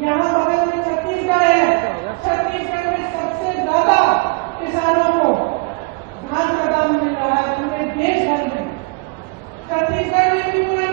यहाँ बगल में छत्तीसगढ़ है, छत्तीसगढ़ में सबसे ज्यादा किसानों को धान का दाम मिल रहा है पूरे देश भर में। छत्तीसगढ़ में भी पूरे